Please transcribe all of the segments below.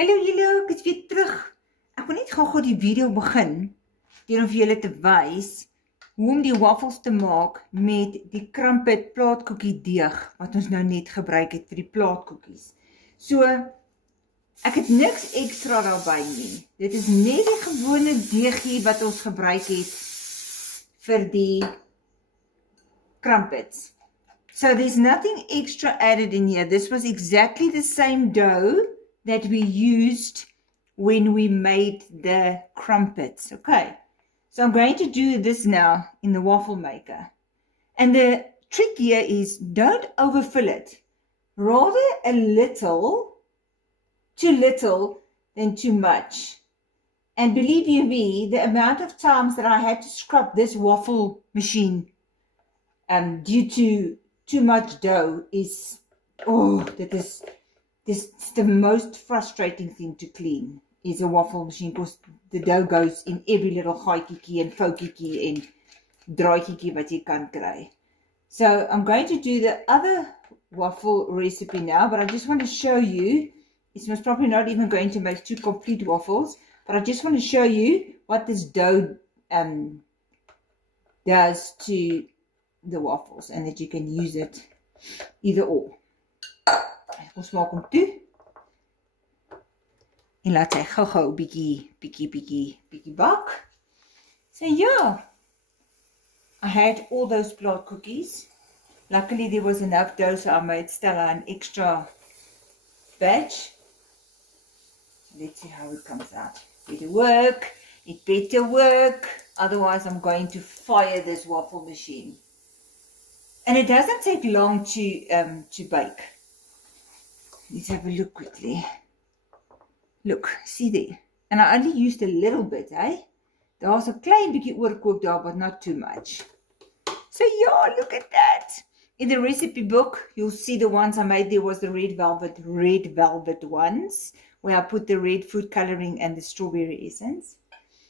Hallo julle, ek is weer terug. Ek wil net gou die video begin deur om vir julle te wys hoe om die waffles te maak met die Crumpet plaatkoekie deeg wat ons nou net gebruik het vir die plaatkoekies. So ek het niks ekstra daarby nie. Dit is net die gewone deegie wat ons gebruik het vir die crumpets. So there's nothing extra added in here. This was exactly the same dough that we used when we made the crumpets. Okay, so I'm going to do this now in the waffle maker. And the trick here is don't overfill it. Rather a little, too little than too much. And believe you me, the amount of times that I had to scrub this waffle machine due to too much dough is, this is the most frustrating thing to clean, is a waffle machine, because the dough goes in every little gaatjie and foutjie and draaitjie wat jy kan kry. So I'm going to do the other waffle recipe now, but I just want to show you, it's most probably not even going to make two complete waffles, but I just want to show you what this dough does to the waffles, and that you can use it either or. Ons maak hom toe en laat hy gou bietjie bak. So yeah, I had all those plot cookies. Luckily there was enough dough, so I made Stella an extra batch. Let's see how it comes out. It better work, otherwise I'm going to fire this waffle machine. And it doesn't take long to bake. Let's have a look quickly. Look, see there. And I only used a little bit, eh? Daar's 'n klein bietjie oorkook daar, but not too much. So yeah, look at that. In the recipe book, you'll see the ones I made. There was the red velvet ones, where I put the red food coloring and the strawberry essence.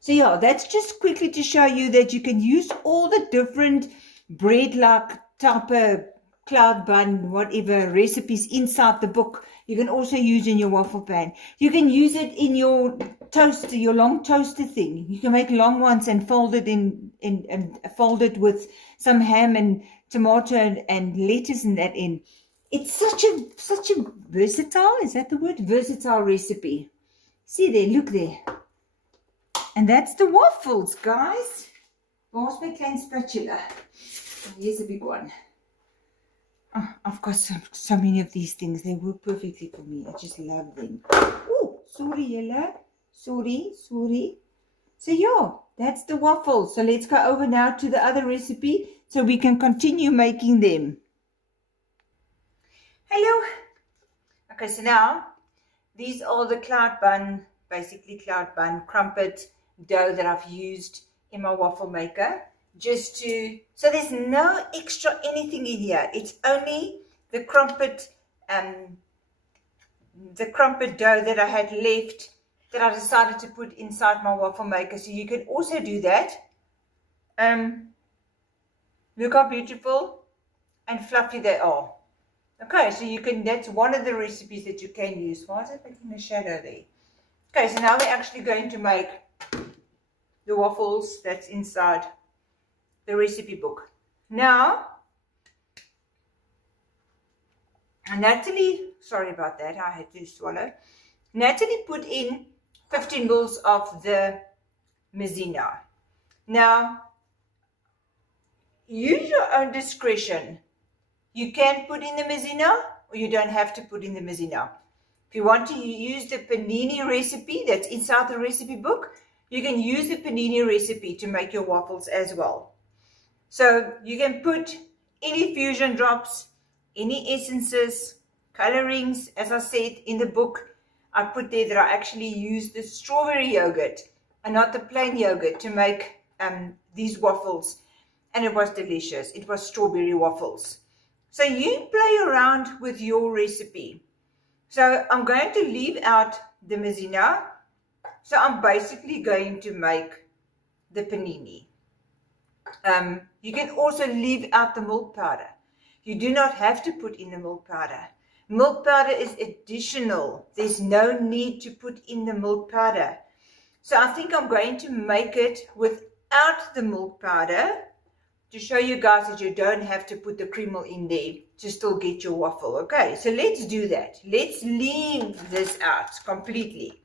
So yeah, that's just quickly to show you that you can use all the different bread-like type of cloud bun, whatever recipes inside the book. You can also use in your waffle pan. You can use it in your toaster, your long toaster thing. You can make long ones and fold it fold it with some ham and tomato and lettuce and that in. It's such a versatile, is that the word? Versatile recipe. See there, look there. And that's the waffles, guys. Where's my klein spatula? Here's a big one. Oh, I've got so many of these things. They work perfectly for me. I just love them. Oh, sorry, Yella. Sorry. So, yeah, that's the waffles. So, let's go over now to the other recipe so we can continue making them. Hello. Okay, so now, these are the cloud bun, basically cloud bun crumpet dough that I've used in my waffle maker. So there's no extra anything in here. It's only the crumpet dough that I had left that I decided to put inside my waffle maker. So you can also do that. Look how beautiful and fluffy they are. Okay, so you can, that's one of the recipes that you can use. Why is it making a shadow there? Okay, so now we're actually going to make the waffles that's inside the recipe book. Now, Natalie, sorry about that, I had to swallow. Natalie put in 15 mils of the maizena. Now, use your own discretion. You can put in the maizena, or you don't have to put in the maizena. If you want to use the panini recipe that's inside the recipe book, you can use the panini recipe to make your waffles as well. So you can put any fusion drops, any essences, colorings. As I said in the book, I put there that I actually used the strawberry yogurt and not the plain yogurt to make these waffles. And it was delicious. It was strawberry waffles. So you play around with your recipe. So I'm going to leave out the maizena. So I'm basically going to make the panini. You can also leave out the milk powder. You do not have to put in the milk powder. Milk powder is additional. There's no need to put in the milk powder. So I think I'm going to make it without the milk powder to show you guys that you don't have to put the cream in there to still get your waffle. Okay, so let's do that. Let's leave this out completely,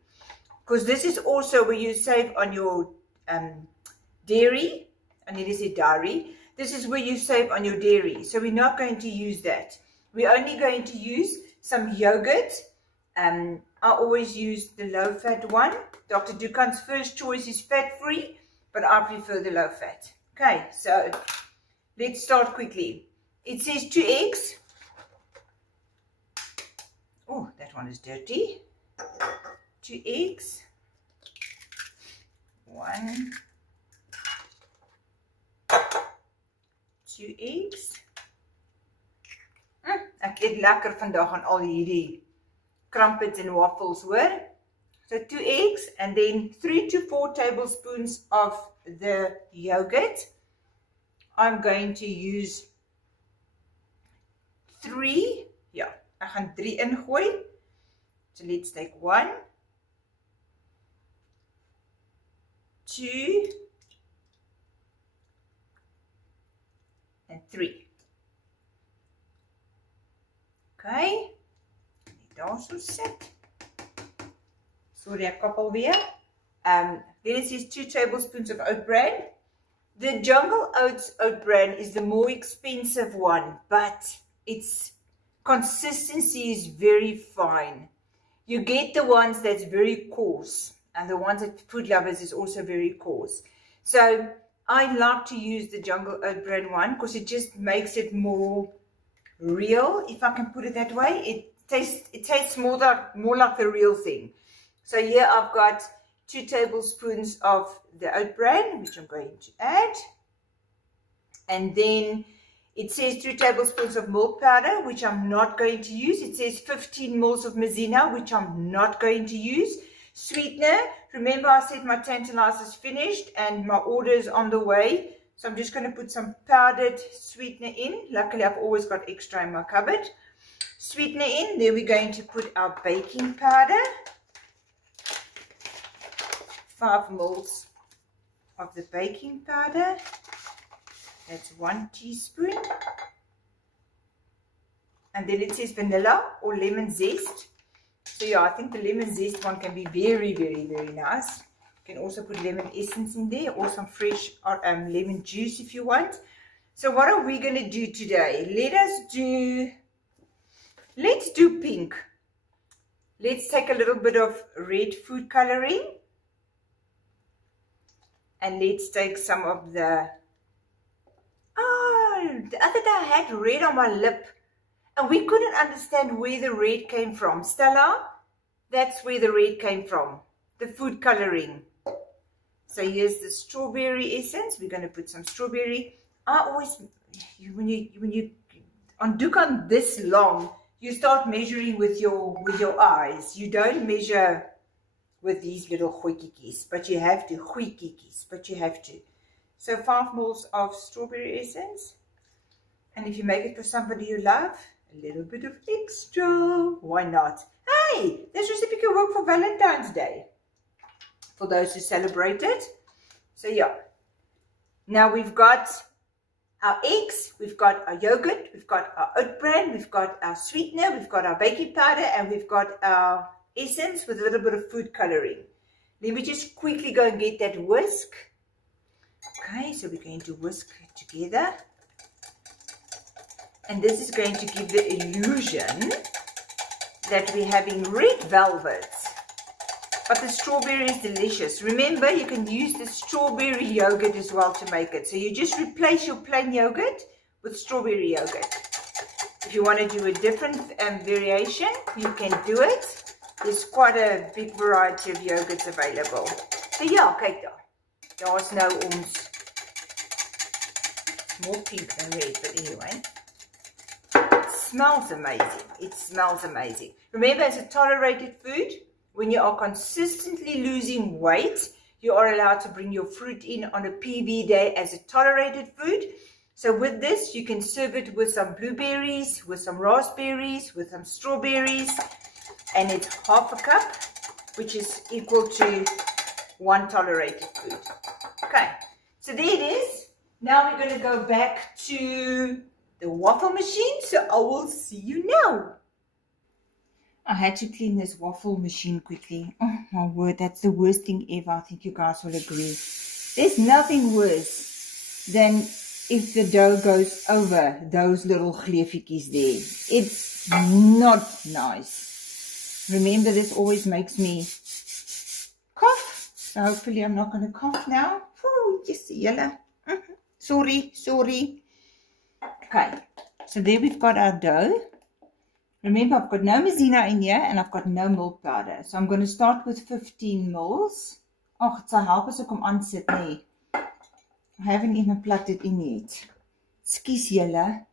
because this is also where you save on your dairy. I nearly said dairy. This is where you save on your dairy. So we're not going to use that. We're only going to use some yogurt. I always use the low-fat one. Dr. Dukan's first choice is fat-free, but I prefer the low-fat. Okay, so let's start quickly. It says 2 eggs. Oh, that one is dirty. 2 eggs. 1, 2 eggs. Ek eet lekker vandag aan al hierdie crumpets en waffles, hoor. So 2 eggs and then 3 to 4 tablespoons of the yogurt. I'm going to use 3. Ja, ek gaan 3 ingooi. So let's take 1, 2 and 3. Okay, daar so sit. Sorry, ek koppel weer. Then it says 2 tablespoons of oat bran. The Jungle Oats oat bran is the more expensive one, but its consistency is very fine. You get the ones that's very coarse, and the ones at Food Lovers is also very coarse. So I like to use the Jungle Oat bran one because it just makes it more real, if I can put it that way. It tastes more like the real thing. So here I've got 2 tablespoons of the oat bran, which I'm going to add. And then it says 3 tablespoons of milk powder, which I'm not going to use. It says 15 mils of maizena, which I'm not going to use. Sweetener, remember I said my tantalize is finished and my order is on the way. So I'm just going to put some powdered sweetener in. Luckily, I've always got extra in my cupboard. Sweetener in. Then we're going to put our baking powder. 5 mils of the baking powder. That's 1 teaspoon. And then it says vanilla or lemon zest. So yeah, I think the lemon zest one can be very, very, very nice. You can also put lemon essence in there or some fresh lemon juice if you want. So what are we going to do today? Let's do pink. Let's take a little bit of red food coloring. And let's take some of the other day I had red on my lip. And we couldn't understand where the red came from. Stella, that's where the red came from. The food coloring. So here's the strawberry essence. We're going to put some strawberry. I always, when you on Dukan this long, you start measuring with your eyes. You don't measure with these little goeikies, but you have to. But you have to. So 5 mils of strawberry essence. And if you make it for somebody you love, a little bit of extra. Why not? Hey, this recipe can work for Valentine's Day. For those who celebrate it. So yeah. Now we've got our eggs, we've got our yogurt, we've got our oat bran, we've got our sweetener, we've got our baking powder, and we've got our essence with a little bit of food coloring. Let me just quickly go and get that whisk. Okay, so we're going to whisk it together. And this is going to give the illusion that we're having red velvet. But the strawberry is delicious. Remember, you can use the strawberry yogurt as well to make it. So you just replace your plain yogurt with strawberry yogurt. If you want to do a different variation, you can do it. There's quite a big variety of yogurts available. So yeah, kyk daar. Daar's nou ons. It's more pink than red, but anyway. It smells amazing. It smells amazing. Remember, as a tolerated food, when you are consistently losing weight, you are allowed to bring your fruit in on a PB day as a tolerated food. So with this, you can serve it with some blueberries, with some raspberries, with some strawberries. And it's half a cup, which is equal to 1 tolerated food. Okay, so there it is. Now we're going to go back to the waffle machine. So I will see you now. I had to clean this waffle machine quickly. Oh my word, that's the worst thing ever. I think you guys will agree. There's nothing worse than if the dough goes over those little gleefiekies there. It's not nice. Remember, this always makes me cough. So hopefully I'm not going to cough now. Oh, yes, yellow. Sorry. Okay, so there we've got our dough. Remember, I've got no maizena in here and I've got no milk powder. So I'm going to start with 15 mils. Oh, het sal help as ek hom aansit, nee. I haven't even plugged it in yet. Skus julle.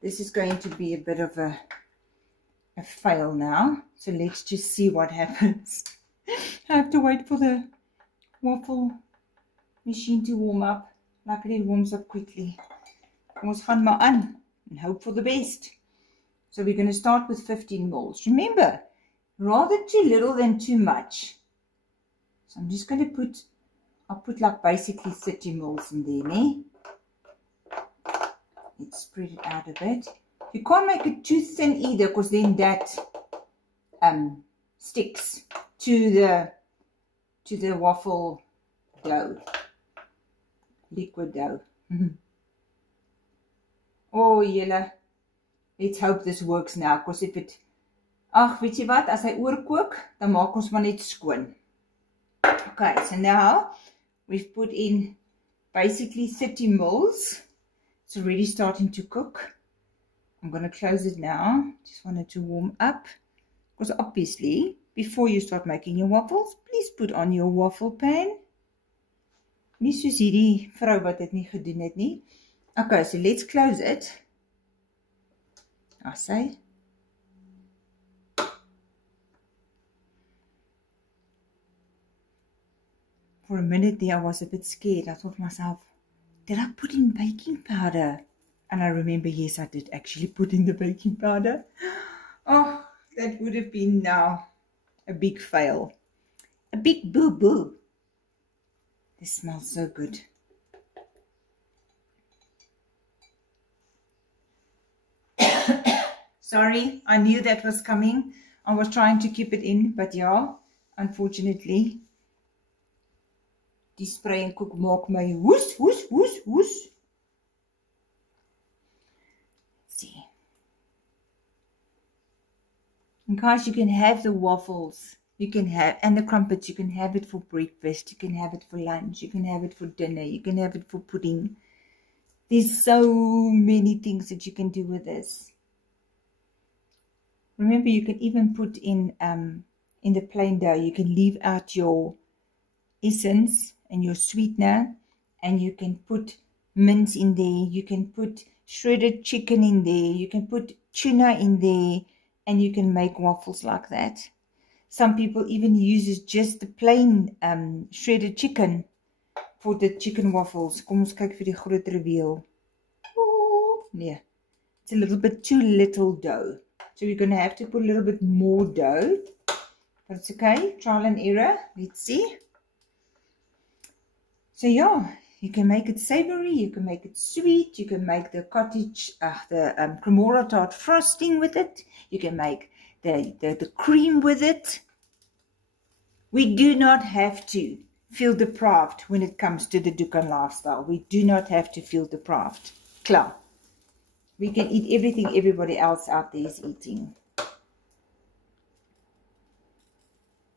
This is going to be a bit of a fail now. So let's just see what happens. I have to wait for the waffle machine to warm up. Luckily it warms up quickly. Ons gaan maar aan and hope for the best. So we're going to start with 15 mils. Remember, rather too little than too much. So I'm just going to put, I'll put like basically 30 mils in there, ne? Let's spread it out a bit. You can't make it too thin either, because then that sticks to the waffle dough, liquid dough. Oh, julle. Let's hope this works now, because if it, ag, weet jy wat, as hy oorkook, dan maak ons maar net skoon. Okay, so now we've put in basically 30 mils. It's already starting to cook. I'm going to close it now. Just want it to warm up. Because obviously, before you start making your waffles, please put on your waffle pan. Nie soos hierdie vrou wat dit nie gedoen het nie. Okay, so let's close it. I say. For a minute there, I was a bit scared. I thought to myself, did I put in baking powder? And I remember, yes, I did actually put in the baking powder. Oh, that would have been now a big fail. A big boo-boo. This smells so good. Sorry, I knew that was coming. I was trying to keep it in, but yeah, unfortunately, die spray en koek maak my woes. Let's see. And guys, you can have the waffles, you can have, and the crumpets, you can have it for breakfast, you can have it for lunch, you can have it for dinner, you can have it for pudding. There's so many things that you can do with this. Remember, you can even put in the plain dough, you can leave out your essence and your sweetener, and you can put mince in there, you can put shredded chicken in there, you can put tuna in there, and you can make waffles like that. Some people even use just the plain shredded chicken for the chicken waffles. Kom ons kyk vir die groot reveal. Oh, nee. It's a little bit too little dough. So we're going to have to put a little bit more dough. But it's okay. Trial and error. Let's see. So yeah, you can make it savory, you can make it sweet, you can make the cremora tart frosting with it, you can make the cream with it. We do not have to feel deprived when it comes to the Dukan lifestyle. We do not have to feel deprived. Klar. We can eat everything everybody else out there is eating.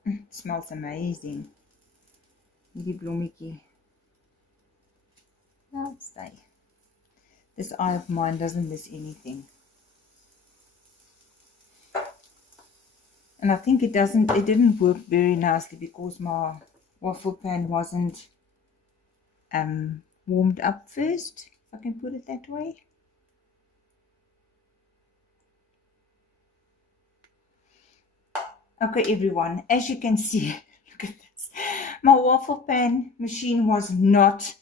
It smells amazing. Hierdie blommetjie. I'll stay. This eye of mine doesn't miss anything. And I think it didn't work very nicely because my waffle pan wasn't warmed up first, if I can put it that way. Okay, everyone, as you can see, look at this. My waffle pan machine was not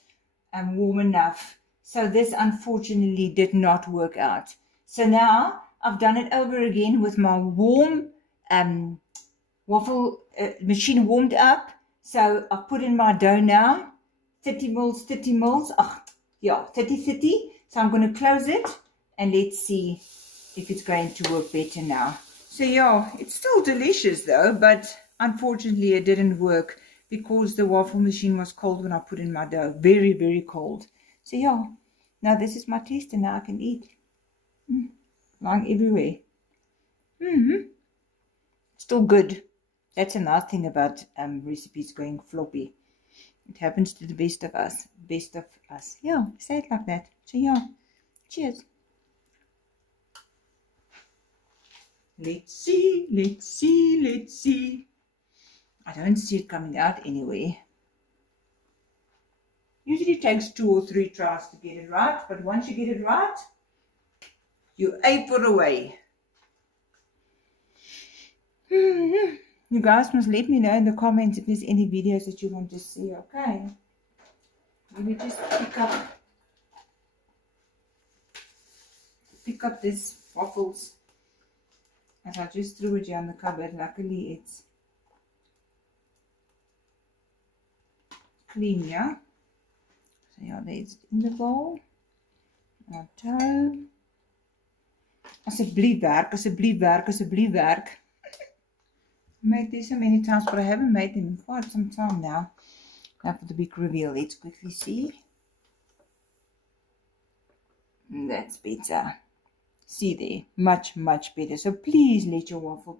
warm enough. So this unfortunately did not work out. So now I've done it over again with my warm waffle machine warmed up. So I've put in my dough now, 30 mils, 30 mils. Oh, yeah, 30, 30. So I'm going to close it and let's see if it's going to work better now. So yeah, it's still delicious though, but unfortunately it didn't work because the waffle machine was cold when I put in my dough. Very, very cold. So yeah, now this is my taste and now I can eat. Lying everywhere. Still good. That's a nice thing about recipes going floppy. It happens to the best of us. Best of us. Yeah, say it like that. So yeah, cheers. Let's see, let's see, let's see. I don't see it coming out anyway. Usually it takes 2 or 3 tries to get it right, but once you get it right, you ape it away. You guys must let me know in the comments if there's any videos that you want to see, okay? Let me just pick up these waffles. As I just threw it down the cupboard, luckily it's clean, yeah? So yeah, there's in the bowl. Our dough. Asseblief werk. Made this so many times, but I haven't made them in quite some time now. Now for the big reveal, let's quickly see. That's better. See there, much, much better. So please let your waffle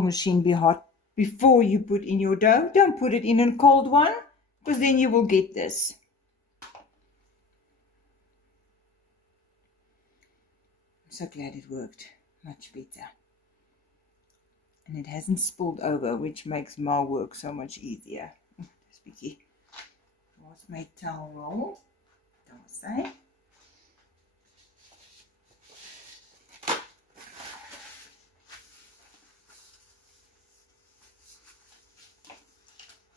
machine be hot before you put in your dough. Don't put it in a cold one, because then you will get this. I'm so glad it worked. Much better. And it hasn't spilled over, which makes my work so much easier. Speaky. Was my towel roll. Don't say.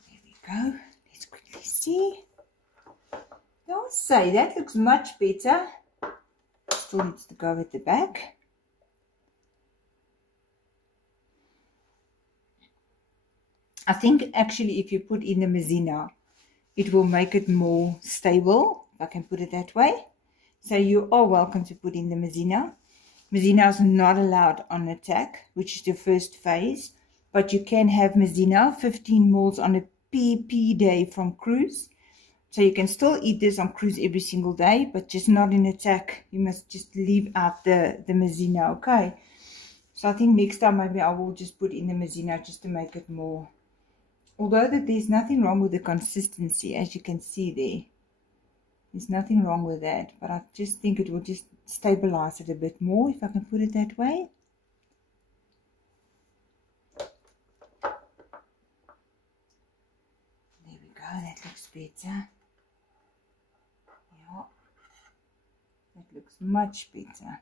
There we go. Let's quickly see. Don't say, that looks much better. Still needs to go at the back. I think actually if you put in the maizena, it will make it more stable, if I can put it that way. So you are welcome to put in the maizena. Maizena is not allowed on attack, which is the first phase, but you can have maizena 15 mils on a PP day from cruise. So you can still eat this on cruise every single day, but just not in attack. You must just leave out the maizena, okay? So I think next time maybe I will just put in the maizena just to make it more. Although that there's nothing wrong with the consistency, as you can see there. There's nothing wrong with that, but I just think it will just stabilize it a bit more, if I can put it that way. There we go, that looks better. Yeah, that looks much better.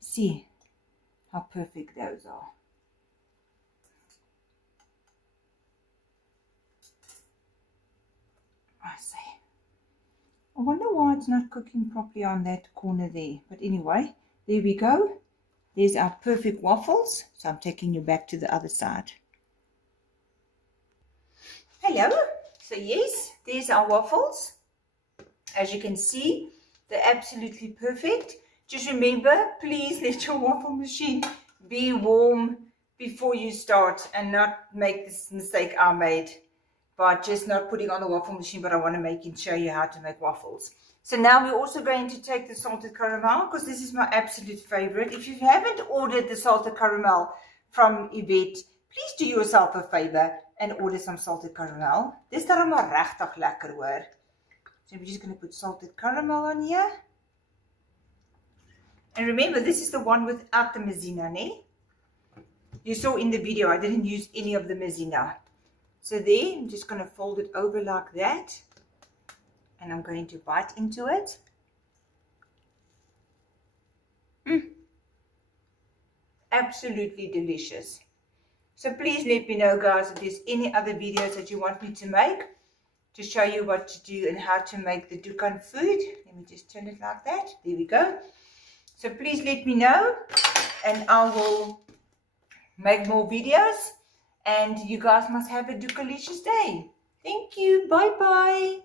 See how perfect those are. I say, I wonder why it's not cooking properly on that corner there. But anyway, there we go. There's our perfect waffles. So I'm taking you back to the other side. Hello. So yes, there's our waffles. As you can see, they're absolutely perfect. Just remember, please let your waffle machine be warm before you start and not make this mistake I made by just not putting on the waffle machine, but I want to show you how to make waffles. So now we're also going to take the salted caramel, because this is my absolute favorite. If you haven't ordered the salted caramel from Yvette, please do yourself a favor and order some salted caramel. Dis is maar regtig lekker hoor. So we're just going to put salted caramel on here. And remember, this is the one without the maizena, ne? You saw in the video, I didn't use any of the maizena. So there, I'm just going to fold it over like that. And I'm going to bite into it. Absolutely delicious. So please let me know, guys, if there's any other videos that you want me to make to show you what to do and how to make the Dukan food. Let me just turn it like that. There we go. So please let me know, and I will make more videos. And you guys must have a Dukalicious day. Thank you. Bye-bye.